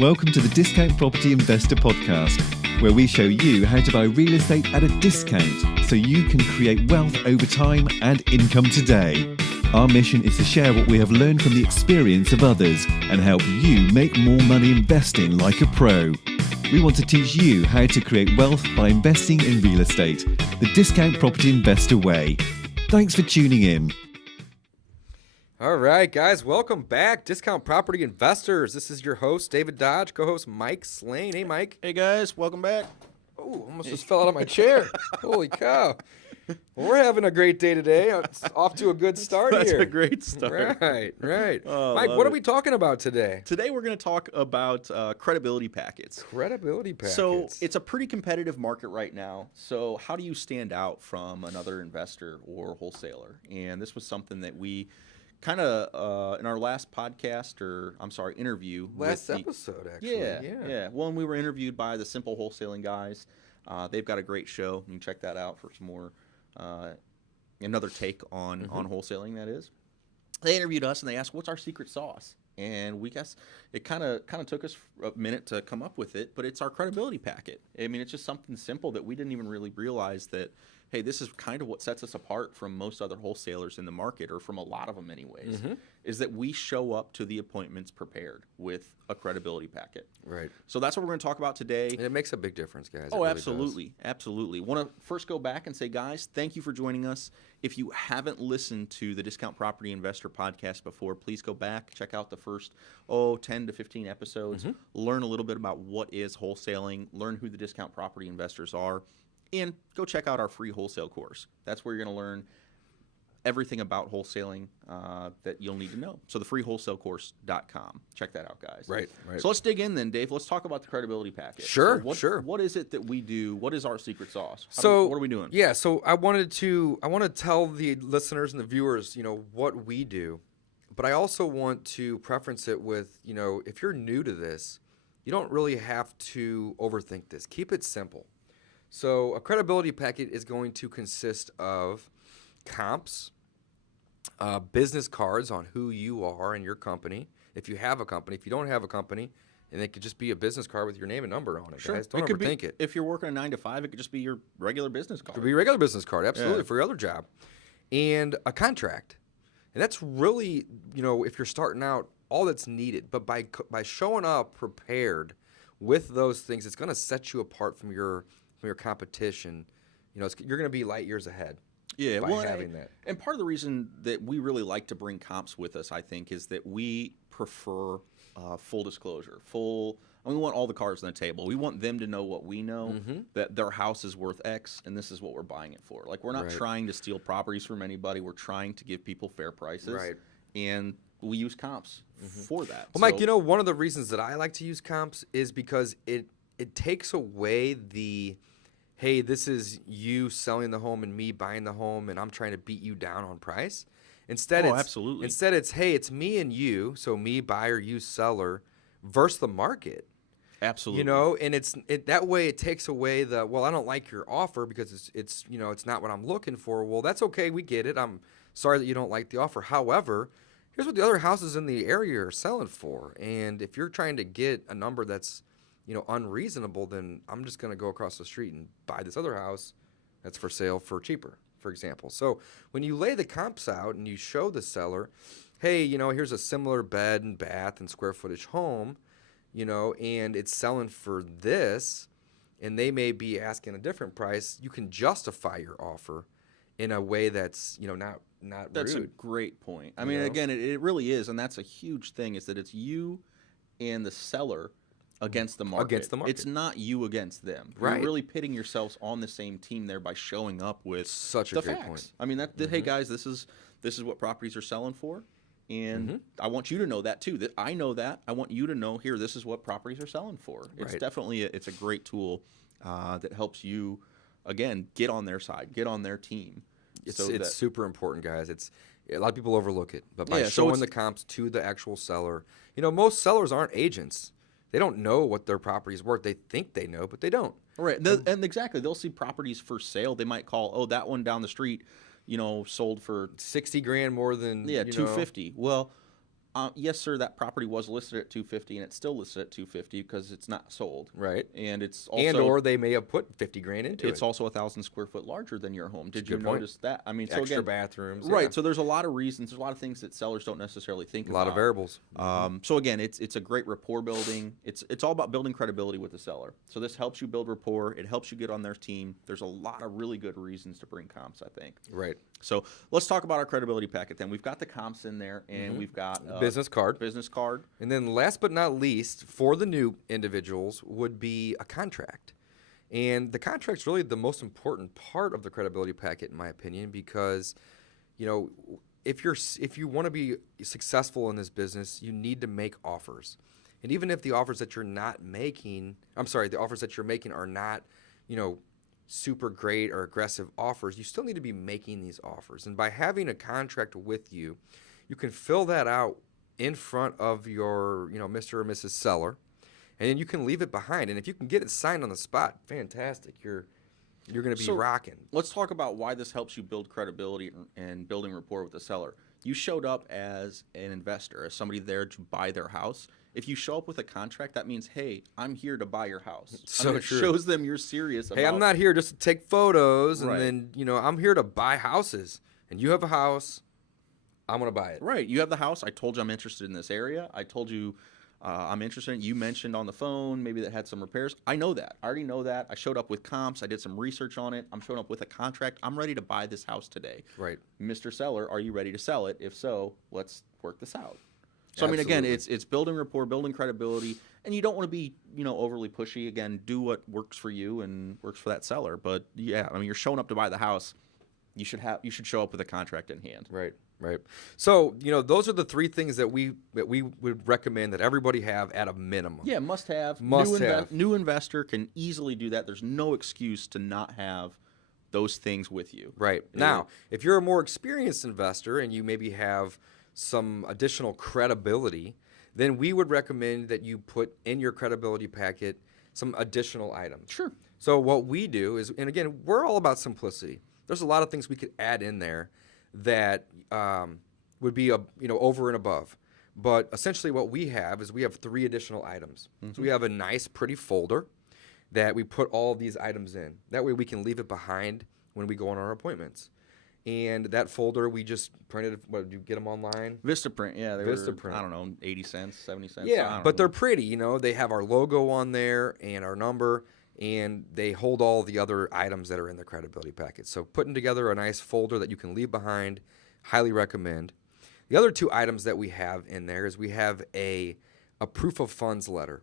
Welcome to the Discount Property Investor Podcast, where we show you how to buy real estate at a discount so you can create wealth over time and income today. Our mission is to share what we have learned from the experience of others and help you make more money investing like a pro. We want to teach you how to create wealth by investing in real estate, the Discount Property Investor way. Thanks for tuning in. All right, guys, welcome back, Discount Property Investors. This is your host, David Dodge, co-host Mike Slane. Hey, Mike. Hey guys, welcome back. Oh, almost just fell out of my chair. Holy cow. Well, we're having a great day today. It's off to a good start That's here. a great start. Right. Oh, Mike, love what are it. we talking about today? Today we're going to talk about credibility packets. Credibility packets. So it's a pretty competitive market right now. So how do you stand out from another investor or wholesaler? And this was something that we kind of in our last podcast, interview. last episode, actually. Yeah. Well, and we were interviewed by the Simple Wholesaling guys. They've got a great show. You can check that out for some more, another take on wholesaling, that is. They interviewed us and they asked, what's our secret sauce? And we guess it kind of took us a minute to come up with it, but it's our credibility packet. I mean, it's just something simple that we didn't even really realize that, hey, this is kind of what sets us apart from most other wholesalers in the market, or from a lot of them anyways, is that we show up to the appointments prepared with a credibility packet. Right. So that's what we're going to talk about today. And it makes a big difference, guys. It Oh, really absolutely. Absolutely. Want to first go back and say, guys, thank you for joining us. If you haven't listened to the Discount Property Investor podcast before, please go back, check out the first, 10 to 15 episodes, learn a little bit about what is wholesaling, learn who the discount property investors are, and go check out our free wholesale course. That's where you're going to learn everything about wholesaling that you'll need to know. So the freewholesalecourse.com. Check that out, guys. Right. So let's dig in then, Dave. Let's talk about the credibility package. Sure. What is it that we do? What is our secret sauce? What are we doing? Yeah, so I want to tell the listeners and the viewers, what we do. But I also want to preference it with, if you're new to this, you don't really have to overthink this. Keep it simple. So a credibility packet is going to consist of comps, business cards on who you are and your company. If you have a company, if you don't have a company, and it could just be a business card with your name and number on it. Sure. Guys, don't overthink it. If you're working a 9 to 5, it could just be your regular business card. It could be a regular business card, absolutely, Yeah. for your other job. And a contract. And that's really, if you're starting out, all that's needed. But by showing up prepared with those things, it's going to set you apart from your competition. You're going to be light years ahead. Yeah, by well, having that. And part of the reason that we really like to bring comps with us, I think, is that we prefer full disclosure. We want all the cards on the table. We want them to know what we know, that their house is worth X, and this is what we're buying it for. Like, we're not trying to steal properties from anybody. We're trying to give people fair prices. Right. And we use comps for that. Well, Mike, one of the reasons that I like to use comps is because it takes away the, hey, this is you selling the home and me buying the home, and I'm trying to beat you down on price. Instead, absolutely. Instead, it's, hey, it's me and you, so me buyer, you seller, versus the market. Absolutely. And that way it takes away the, well, I don't like your offer because it's not what I'm looking for. Well, that's okay. We get it. I'm sorry that you don't like the offer. However, here's what the other houses in the area are selling for. And if you're trying to get a number that's, unreasonable, then I'm just going to go across the street and buy this other house that's for sale for cheaper, for example. So when you lay the comps out and you show the seller, hey, here's a similar bed and bath and square footage home, and it's selling for this, and they may be asking a different price, you can justify your offer in a way that's, not That's rude. a great point. I mean, again, it really is, and that's a huge thing, is that it's you and the seller against the market. Against the market. It's not you against them. Right. You're really pitting yourselves on the same team there by showing up with Such a the great facts. point. I mean, hey guys, this is what properties are selling for, and I want you to know that too. That I know that. I want you to know here. This is what properties are selling for. It's Right. definitely it's a great tool that helps you again get on their side, get on their team. It's super important, guys. A lot of people overlook it, but by Yeah, so showing it's- the comps to the actual seller, most sellers aren't agents. They don't know what their property is worth. They think they know, but they don't. Right, and exactly, they'll see properties for sale. They might call, that one down the street, sold for $60,000 more than $250. Well, Yes, sir, that property was listed at 250, and it's still listed at 250 because it's not sold. Right. And it's also And or they may have put 50 grand into it's it. also 1,000 square foot larger than your home. Did you good point. notice that? I mean, so Extra again, bathrooms. right. yeah. So there's a lot of reasons. There's a lot of things that sellers don't necessarily think A about. lot of variables. So again, it's a great rapport building. It's all about building credibility with the seller. So this helps you build rapport. It helps you get on their team. There's a lot of really good reasons to bring comps, I think. Right. So let's talk about our credibility packet then. We've got the comps in there, and we've got Business card. business card. And then last but not least, for the new individuals, would be a contract. And the contract's really the most important part of the credibility packet, in my opinion, because, you know, if you want to be successful in this business, you need to make offers. And even if the offers that you're making are not, you know, super great or aggressive offers, you still need to be making these offers. And by having a contract with you, you can fill that out in front of your, you know, Mr. or Mrs. Seller, and then you can leave it behind. And if you can get it signed on the spot, fantastic. You're going to be So, rocking. Let's talk about why this helps you build credibility and building rapport with the seller. You showed up as an investor, as somebody there to buy their house. If you show up with a contract, that means, hey, I'm here to buy your house. So it true. shows them you're serious about Hey, I'm not here just to take photos, and Right. then, you know, I'm here to buy houses. And you have a house, I'm going to buy it. Right. You have the house. I told you I'm interested in this area. I told you I'm interested in. You mentioned on the phone maybe that had some repairs. I know that. I already know that. I showed up with comps. I did some research on it. I'm showing up with a contract. I'm ready to buy this house today. Right. Mr. Seller, are you ready to sell it? If so, let's work this out. So I mean, again, Absolutely. it's building rapport, building credibility, and you don't want to be, you know, overly pushy. Again, do what works for you and works for that seller. But yeah, I mean, you're showing up to buy the house. You should show up with a contract in hand. Right. Right. So, you know, those are the three things that we would recommend that everybody have at a minimum. Yeah, must have. Must have. New investor can easily do that. There's no excuse to not have those things with you. Right. Now, if you're a more experienced investor and you maybe have some additional credibility, then we would recommend that you put in your credibility packet some additional items. Sure. So what we do is, and again, we're all about simplicity. There's a lot of things we could add in there that would be over and above. But essentially what we have is we have 3 additional items. So we have a nice, pretty folder that we put all of these items in. That way we can leave it behind when we go on our appointments. And that folder, we just printed. What, did you get them online? Vistaprint, yeah, they Vistaprint. were, I don't know, 80 cents, 70 cents. I Yeah, don't but know. they're pretty. You know, they have our logo on there and our number, and they hold all the other items that are in the credibility packet. So putting together a nice folder that you can leave behind, highly recommend. The other 2 items that we have in there is we have a proof of funds letter.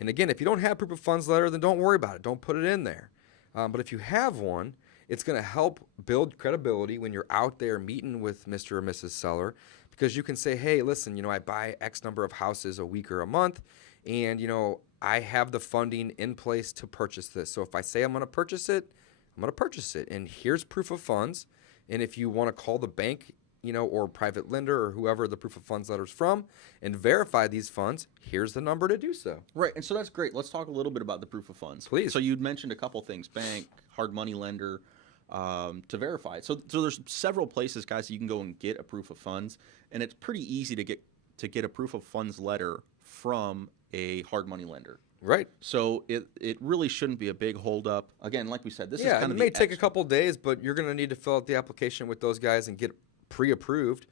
And again, if you don't have proof of funds letter, then don't worry about it. Don't put it in there. But if you have one, it's going to help build credibility when you're out there meeting with Mr. or Mrs. Seller, because you can say, hey, listen, you know, I buy X number of houses a week or a month, and, you know, I have the funding in place to purchase this. So if I say I'm going to purchase it, I'm going to purchase it. And here's proof of funds. And if you want to call the bank, you know, or private lender or whoever the proof of funds letter's from and verify these funds, here's the number to do so. Right, and so that's great. Let's talk a little bit about the proof of funds. Please. So you'd mentioned a couple things, bank, hard money lender, to verify it. So there's several places, guys, you can go and get a proof of funds, and it's pretty easy to get a proof of funds letter from a hard money lender. Right. So it really shouldn't be a big holdup. Again, like we said, this is kind it of may take a couple days, but you're going to need to fill out the application with those guys and get pre-approved.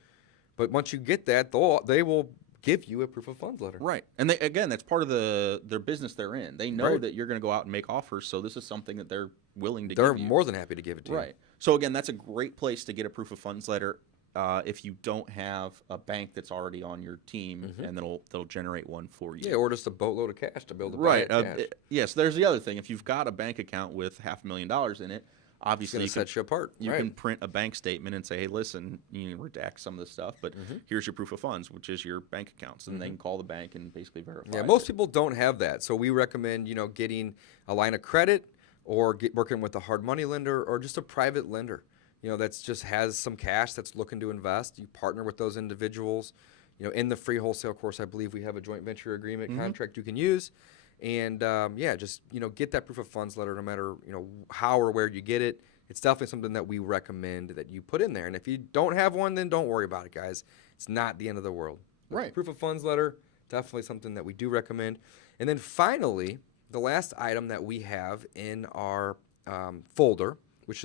But once you get that, they will give you a proof of funds letter. Right. And that's part of their business they're in. They know Right. that you're going to go out and make offers, so this is something that they're willing to They're give you. more than happy to give it to you. Right. So again, that's a great place to get a proof of funds letter if you don't have a bank that's already on your team, and they'll generate one for you. Yeah, or just a boatload of cash to build a Right. bank. Cash. Yes. There's the other thing. If you've got a bank account with $500,000 in it, It's obviously going to set you apart. you right. can print a bank statement and say, hey, listen, you can redact some of this stuff, but here's your proof of funds, which is your bank accounts. And they can call the bank and basically verify. Yeah, most people don't have that. So we recommend, you know, getting a line of credit or working with a hard money lender or just a private lender, you know, that's just has some cash that's looking to invest. You partner with those individuals. You know, in the free wholesale course, I believe we have a joint venture agreement contract you can use. And, just, you know, get that proof of funds letter no matter, you know, how or where you get it. It's definitely something that we recommend that you put in there. And if you don't have one, then don't worry about it, guys. It's not the end of the world. Right. Proof of funds letter, definitely something that we do recommend. And then finally, the last item that we have in our folder, which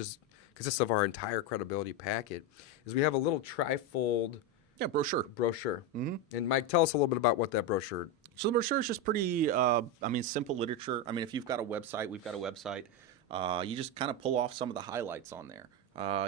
consists of our entire credibility packet, is we have a little trifold Yeah, brochure. brochure. And Mike, tell us a little bit about what that brochure. So the brochure is just pretty, simple literature. I mean, if you've got a website, we've got a website. You just kind of pull off some of the highlights on there.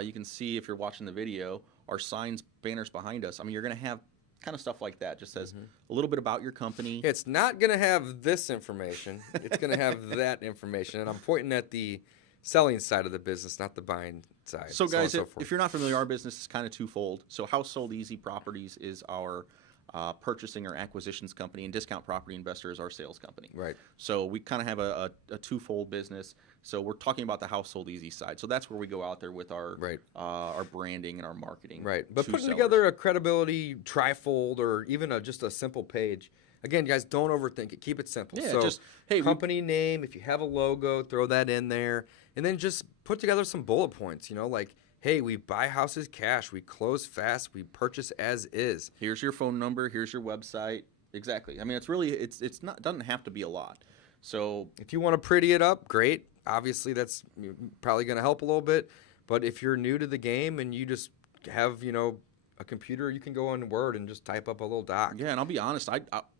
You can see if you're watching the video, our signs, banners behind us. I mean, you're going to have kind of stuff like that. Just says a little bit about your company. It's not going to have this information. It's going to have that information. And I'm pointing at the selling side of the business, not the buying side. So on and guys, so forth. if you're not familiar, our business is kind of twofold. So House Sold Easy Properties is our purchasing or acquisitions company, and Discount Property Investor is our sales company. Right. So we kind of have a twofold business. So we're talking about the House Sold Easy side. So that's where we go out there with our branding and our marketing. Right. But to putting sellers. together a credibility trifold or even just a simple page. Again, guys, don't overthink it. Keep it simple. Yeah, so just, hey, company name, if you have a logo, throw that in there. And then just put together some bullet points, like, hey, we buy houses cash, we close fast, we purchase as is. Here's your phone number. Here's your website. Exactly. I mean, it's really it's not doesn't have to be a lot. So If you want to pretty it up, great. Obviously, that's probably going to help a little bit. But if you're new to the game and you just have, a computer, you can go on Word and just type up a little doc. yeah, and I'll be honest,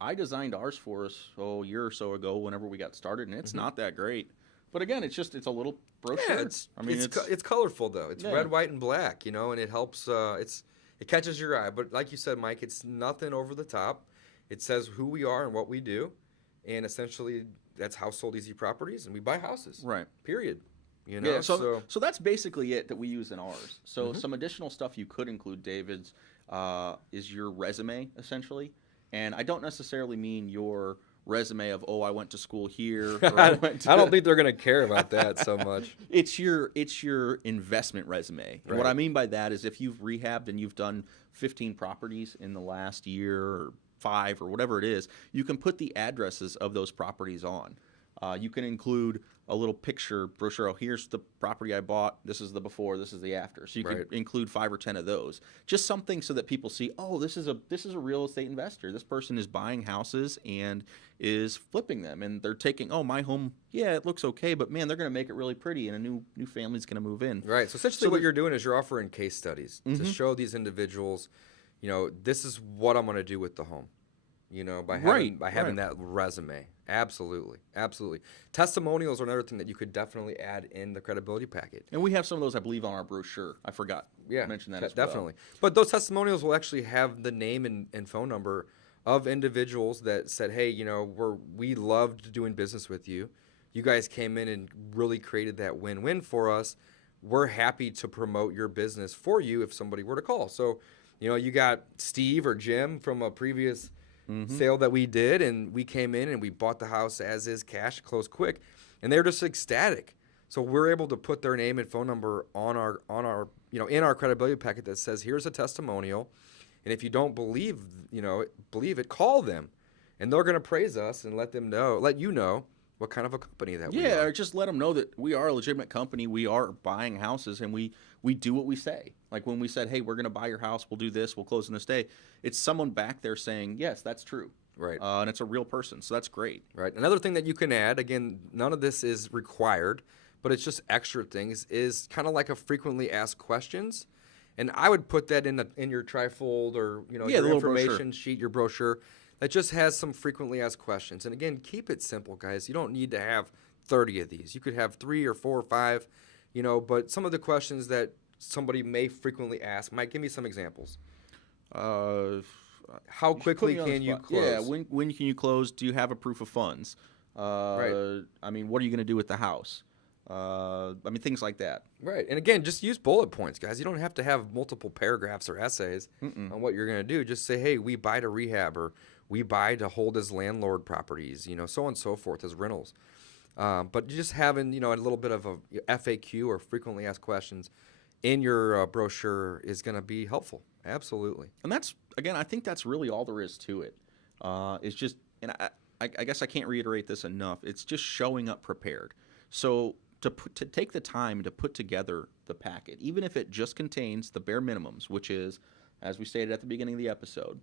I designed ours for us a year or so ago whenever we got started, and it's not that great. But again, it's a little brochure. Yeah, it's colorful though. It's Yeah. red, white, and black, and it helps. It catches your eye. But like you said, Mike, it's nothing over the top. It says who we are and what we do, and essentially that's House Sold Easy Properties, and we buy houses. Right. Period. Yeah, so that's basically it that we use in ours. So some additional stuff you could include, David's, is your resume, essentially. And I don't necessarily mean your resume of, I went to school here. Or I went to don't think they're gonna care about that so much. It's your investment resume. And what Right. I mean by that is if you've rehabbed and you've done 15 properties in the last year or 5 or whatever it is, you can put the addresses of those properties on. You can include a little picture brochure. Oh, here's the property I bought. This is the before. This is the after. So you Right. could include 5 or 10 of those. Just something so that people see, this is a real estate investor. This person is buying houses and is flipping them, and they're taking. My home. Yeah, it looks okay, but man, they're going to make it really pretty, and a new family's going to move in. Right. So essentially, So what the- you're doing is you're offering case studies to show these individuals, this is what I'm going to do with the home. By having that resume. Absolutely. Testimonials are another thing that you could definitely add in the credibility packet. And we have some of those, I believe, on our brochure. I forgot to mention that as well. Definitely. But those testimonials will actually have the name and phone number of individuals that said, hey, we loved doing business with you. You guys came in and really created that win-win for us. We're happy to promote your business for you if somebody were to call. So, you got Steve or Jim from a previous sale that we did, and we came in and we bought the house as is cash, close quick, and they're just ecstatic. So we're able to put their name and phone number on our in our credibility packet that says here's a testimonial, and if you don't believe it, call them, and they're going to praise us and let you know what kind of a company that we Yeah, are. or just let them know that we are a legitimate company. We are buying houses, and we do what we say. Like when we said, hey, we're going to buy your house. We'll do this. We'll close in this day. It's someone back there saying, yes, that's true. Right. And it's a real person. So that's great. Right. Another thing that you can add, again, none of this is required, but it's just extra things, is kind of like a frequently asked questions. And I would put that in your trifold or the your little information brochure. sheet, your brochure, that just has some frequently asked questions. And again, keep it simple, guys. You don't need to have 30 of these. You could have 3 or 4 or 5, but some of the questions that somebody may frequently ask. Mike, give me some examples. How quickly Put me on the can you spot. close? Yeah, when can you close? Do you have a proof of funds? Right. I mean, what are you going to do with the house? Things like that. Right. And again, just use bullet points, guys. You don't have to have multiple paragraphs or essays on what you're going to do. Just say, hey, we buy to rehab, or we buy to hold as landlord properties, so on and so forth, as rentals. But just having, a little bit of a FAQ or frequently asked questions in your brochure is going to be helpful. Absolutely. And that's, again, I think that's really all there is to it. It's just, and I guess I can't reiterate this enough. It's just showing up prepared. So to take the time to put together the packet, even if it just contains the bare minimums, which is, as we stated at the beginning of the episode,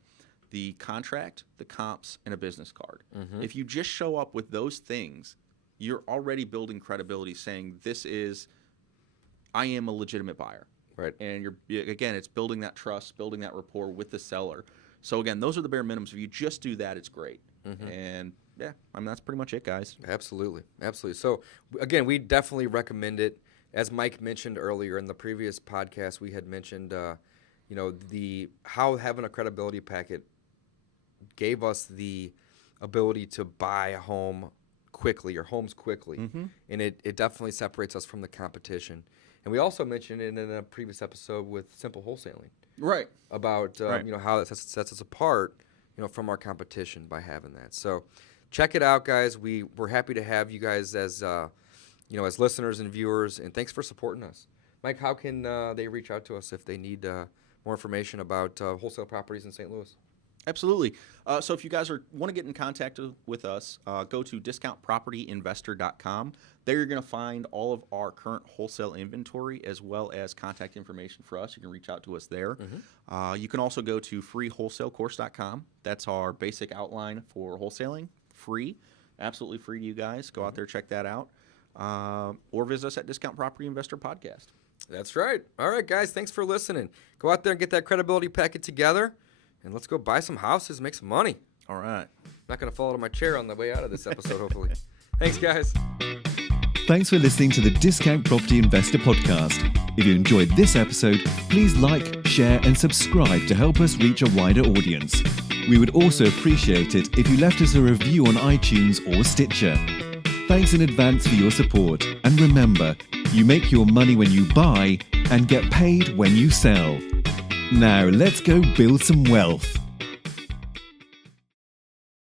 the contract, the comps, and a business card. If you just show up with those things, you're already building credibility saying I am a legitimate buyer. Right. And again, it's building that trust, building that rapport with the seller. So again, those are the bare minimums. If you just do that, it's great. And yeah, I mean, that's pretty much it, guys. Absolutely. So again, we definitely recommend it. As Mike mentioned earlier in the previous podcast, we had mentioned, how having a credibility packet gave us the ability to buy a home quickly or homes quickly. And it definitely separates us from the competition. And we also mentioned it in a previous episode with Simple Wholesaling. Right. About, how that sets us apart, from our competition by having that. So check it out, guys. We're happy to have you guys as, as listeners and viewers, and thanks for supporting us. Mike, how can they reach out to us if they need more information about wholesale properties in St. Louis? Absolutely. So if you guys want to get in contact with us, go to discountpropertyinvestor.com. There you're going to find all of our current wholesale inventory as well as contact information for us. You can reach out to us there. You can also go to freewholesalecourse.com. That's our basic outline for wholesaling. Free. Absolutely free to you guys. Go out there, check that out. Or visit us at Discount Property Investor Podcast. That's right. All right, guys. Thanks for listening. Go out there and get that credibility packet together. And let's go buy some houses, make some money. All right. Not going to fall out of my chair on the way out of this episode, hopefully. Thanks, guys. Thanks for listening to the Discount Property Investor Podcast. If you enjoyed this episode, please like, share, and subscribe to help us reach a wider audience. We would also appreciate it if you left us a review on iTunes or Stitcher. Thanks in advance for your support. And remember, you make your money when you buy and get paid when you sell. Now let's go build some wealth.